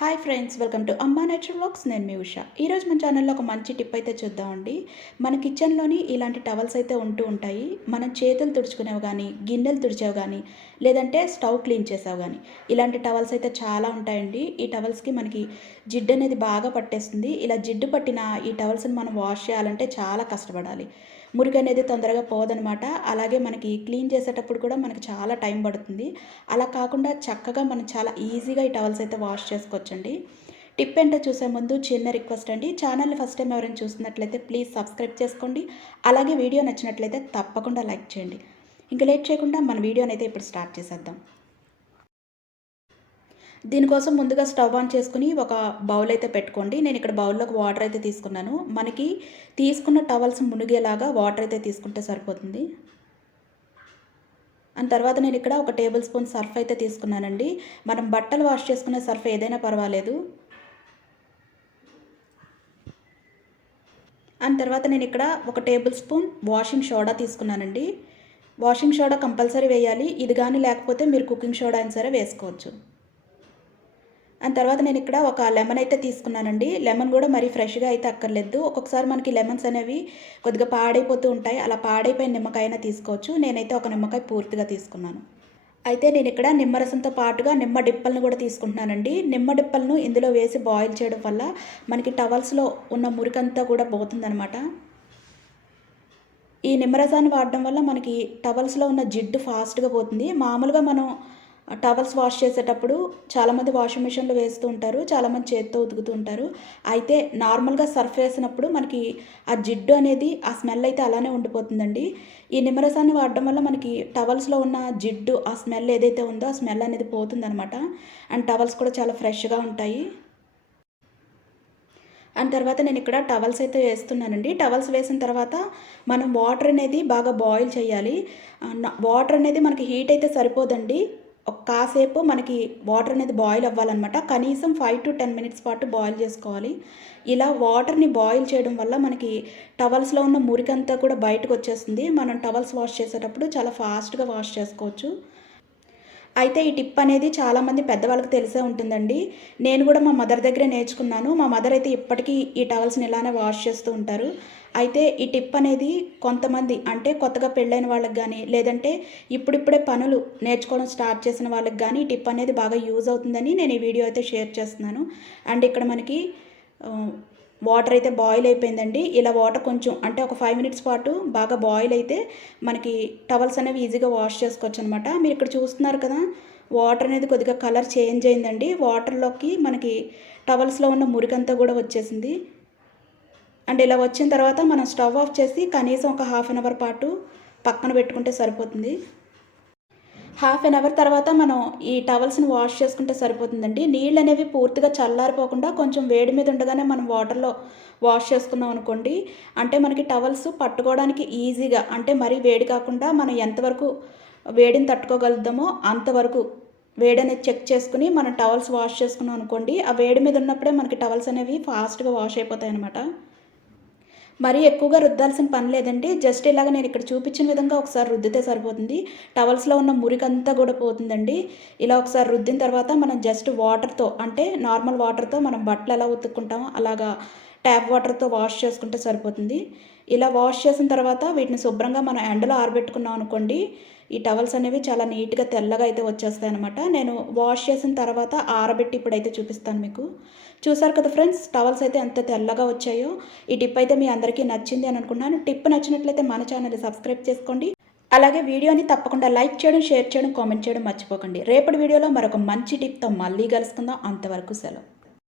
Hi friends, welcome to అమ్మా natural vlogs. నేను మీ ఉషా. ఈరోజు మన ఛానల్లో ఒక మంచి టిప్ అయితే చూద్దామండి. మన కిచెన్లోని ఇలాంటి టవల్స్ అయితే ఉంటూ ఉంటాయి. మనం చేతులు తుడుచుకునేవి కానీ, గిన్నెలు తుడిచేవి కానీ, లేదంటే స్టవ్ క్లీన్ చేసేవి కానీ, ఇలాంటి టవల్స్ అయితే చాలా ఉంటాయండి. ఈ టవల్స్కి మనకి జిడ్డు అనేది బాగా పట్టేస్తుంది. ఇలా జిడ్డు పట్టిన ఈ టవల్స్ని మనం వాష్ చేయాలంటే చాలా కష్టపడాలి. మురికి అనేది తొందరగా పోదనమాట. అలాగే మనకి క్లీన్ చేసేటప్పుడు కూడా మనకి చాలా టైం పడుతుంది. అలా కాకుండా చక్కగా మనం చాలా ఈజీగా ఈ టవల్స్ అయితే వాష్ చేసుకోవచ్చండి. టిప్ ఏంటో చూసే ముందు చిన్న రిక్వెస్ట్ అండి, ఛానల్ని ఫస్ట్ టైం ఎవరైనా చూస్తున్నట్లయితే ప్లీజ్ సబ్స్క్రైబ్ చేసుకోండి. అలాగే వీడియో నచ్చినట్లయితే తప్పకుండా లైక్ చేయండి. ఇంకా లేట్ చేయకుండా మన వీడియోని అయితే ఇప్పుడు స్టార్ట్ చేసేద్దాం. దీనికోసం ముందుగా స్టవ్ ఆన్ చేసుకుని ఒక బౌల్ అయితే పెట్టుకోండి. నేను ఇక్కడ బౌల్లోకి వాటర్ అయితే తీసుకున్నాను. మనకి తీసుకున్న టవల్స్ మునిగేలాగా వాటర్ అయితే తీసుకుంటే సరిపోతుంది. అండ్ తర్వాత నేను ఇక్కడ ఒక టేబుల్ స్పూన్ సర్ఫ్ అయితే తీసుకున్నానండి. మనం బట్టలు వాష్ చేసుకునే సర్ఫ్ ఏదైనా పర్వాలేదు. అండ్ తర్వాత నేను ఇక్కడ ఒక టేబుల్ స్పూన్ వాషింగ్ సోడా తీసుకున్నానండి. వాషింగ్ సోడా కంపల్సరీ వేయాలి. ఇది కానీ లేకపోతే మీరు కుకింగ్ సోడా అయినా సరే వేసుకోవచ్చు. అండ్ తర్వాత నేను ఇక్కడ ఒక లెమన్ అయితే తీసుకున్నానండి. లెమన్ కూడా మరీ ఫ్రెష్గా అయితే అక్కర్లేదు. ఒక్కొక్కసారి మనకి లెమన్స్ అనేవి కొద్దిగా పాడైపోతూ ఉంటాయి. అలా పాడైపోయిన నిమ్మకాయ అయినా తీసుకోవచ్చు. నేనైతే ఒక నిమ్మకాయ పూర్తిగా తీసుకున్నాను. అయితే నేను ఇక్కడ నిమ్మరసంతో పాటుగా నిమ్మ డిప్పలను కూడా తీసుకుంటున్నానండి. నిమ్మ డిప్పలను ఇందులో వేసి బాయిల్ చేయడం వల్ల మనకి టవల్స్లో ఉన్న మురికంతా కూడా పోతుందనమాట. ఈ నిమ్మరసాన్ని వాడడం వల్ల మనకి టవల్స్లో ఉన్న జిడ్డు ఫాస్ట్గా పోతుంది. మామూలుగా మనం టవల్స్ వాష్ చేసేటప్పుడు చాలామంది వాషింగ్ మిషన్లో వేస్తూ ఉంటారు, చాలామంది చేత్తో ఉతుకుతూ ఉంటారు. అయితే నార్మల్గా సర్ఫ్ వేసినప్పుడు మనకి ఆ జిడ్డు అనేది, ఆ స్మెల్ అయితే అలానే ఉండిపోతుందండి. ఈ నిమ్మరసాన్ని వాడడం వల్ల మనకి టవల్స్లో ఉన్న జిడ్డు, ఆ స్మెల్ ఏదైతే ఉందో ఆ స్మెల్ అనేది పోతుందనమాట. అండ్ టవల్స్ కూడా చాలా ఫ్రెష్గా ఉంటాయి. అండ్ తర్వాత నేను ఇక్కడ టవల్స్ అయితే వేస్తున్నానండి. టవల్స్ వేసిన తర్వాత మనం వాటర్ అనేది బాగా బాయిల్ చేయాలి. వాటర్ అనేది మనకి హీట్ అయితే సరిపోదండి. ఒక కాసేపు మనకి వాటర్ అనేది బాయిల్ అవ్వాలన్నమాట. కనీసం 5 to 10 మినిట్స్ పాటు బాయిల్ చేసుకోవాలి. ఇలా వాటర్ని బాయిల్ చేయడం వల్ల మనకి టవల్స్లో ఉన్న మురికంతా కూడా బయటకు వచ్చేస్తుంది. మనం టవల్స్ వాష్ చేసేటప్పుడు చాలా ఫాస్ట్గా వాష్ చేసుకోవచ్చు. అయితే ఈ టిప్ అనేది చాలామంది పెద్దవాళ్ళకి తెలిసే ఉంటుందండి. నేను కూడా మా మదర్ దగ్గరే నేర్చుకున్నాను. మా మదర్ అయితే ఇప్పటికీ ఈ టవల్స్ని ఇలానే వాష్ చేస్తూ ఉంటారు. అయితే ఈ టిప్ అనేది కొంతమంది, అంటే కొత్తగా పెళ్ళైన వాళ్ళకి కానీ, లేదంటే ఇప్పుడిప్పుడే పనులు నేర్చుకోవడం స్టార్ట్ చేసిన వాళ్ళకి కానీ ఈ టిప్ అనేది బాగా యూజ్ అవుతుందని నేను ఈ వీడియో అయితే షేర్ చేస్తున్నాను. అండ్ ఇక్కడ మనకి వాటర్ అయితే బాయిల్ అయిపోయిందండి. ఇలా వాటర్ కొంచెం అంటే ఒక 5 మినిట్స్ పాటు బాగా బాయిల్ అయితే మనకి టవల్స్ అనేవి ఈజీగా వాష్ చేసుకోవచ్చు అనమాట. మీరు ఇక్కడ చూస్తున్నారు కదా, వాటర్ అనేది కొద్దిగా కలర్ చేంజ్ అయిందండి. వాటర్లోకి మనకి టవల్స్లో ఉన్న మురికంతా కూడా వచ్చేసింది. అండ్ ఇలా వచ్చిన తర్వాత మనం స్టవ్ ఆఫ్ చేసి కనీసం ఒక హాఫ్ అన్ అవర్ పాటు పక్కన పెట్టుకుంటే సరిపోతుంది. హాఫ్ అన్ అవర్ తర్వాత మనం ఈ టవల్స్ని వాష్ చేసుకుంటే సరిపోతుందండి. నీళ్ళు అనేవి పూర్తిగా చల్లారిపోకుండా కొంచెం వేడి మీద ఉండగానే మనం వాటర్లో వాష్ చేసుకున్నాం అనుకోండి, అంటే మనకి టవల్స్ పట్టుకోవడానికి ఈజీగా, అంటే మరీ వేడి కాకుండా మనం ఎంతవరకు వేడిని తట్టుకోగలుగుతామో అంతవరకు వేడి అనేది చెక్ చేసుకుని మనం టవల్స్ వాష్ చేసుకున్నాం అనుకోండి, ఆ వేడి మీద ఉన్నప్పుడే మనకి టవల్స్ అనేవి ఫాస్ట్గా వాష్ అయిపోతాయి అన్నమాట. మరీ ఎక్కువగా రుద్దాల్సిన పని లేదండి. జస్ట్ ఇలాగ నేను ఇక్కడ చూపించిన విధంగా ఒకసారి రుద్దితే సరిపోతుంది. టవల్స్లో ఉన్న మురికంతా కూడా పోతుందండి. ఇలా ఒకసారి రుద్దిన తర్వాత మనం జస్ట్ వాటర్తో, అంటే నార్మల్ వాటర్తో మనం బట్టలు ఎలా ఉతుక్కుంటామో అలాగా ట్యాప్ వాటర్తో వాష్ చేసుకుంటే సరిపోతుంది. ఇలా వాష్ చేసిన తర్వాత వీటిని శుభ్రంగా మనం ఎండలో ఆరబెట్టుకున్నాం అనుకోండి, ఈ టవల్స్ అనేవి చాలా నీట్గా తెల్లగా అయితే వచ్చేస్తాయి అనమాట. నేను వాష్ చేసిన తర్వాత ఆరబెట్టి ఇప్పుడైతే చూపిస్తాను మీకు. చూసారు కదా ఫ్రెండ్స్, టవల్స్ అయితే ఎంత తెల్లగా వచ్చాయో. ఈ టిప్ అయితే మీ అందరికీ నచ్చింది అని అనుకున్నాను. టిప్ నచ్చినట్లయితే మన ఛానల్ని సబ్స్క్రైబ్ చేసుకోండి. అలాగే వీడియోని తప్పకుండా లైక్ చేయడం, షేర్ చేయడం, కామెంట్ చేయడం మర్చిపోకండి. రేపటి వీడియోలో మరొక మంచి టిప్తో మళ్ళీ కలుసుకుందాం. అంతవరకు సెలవు.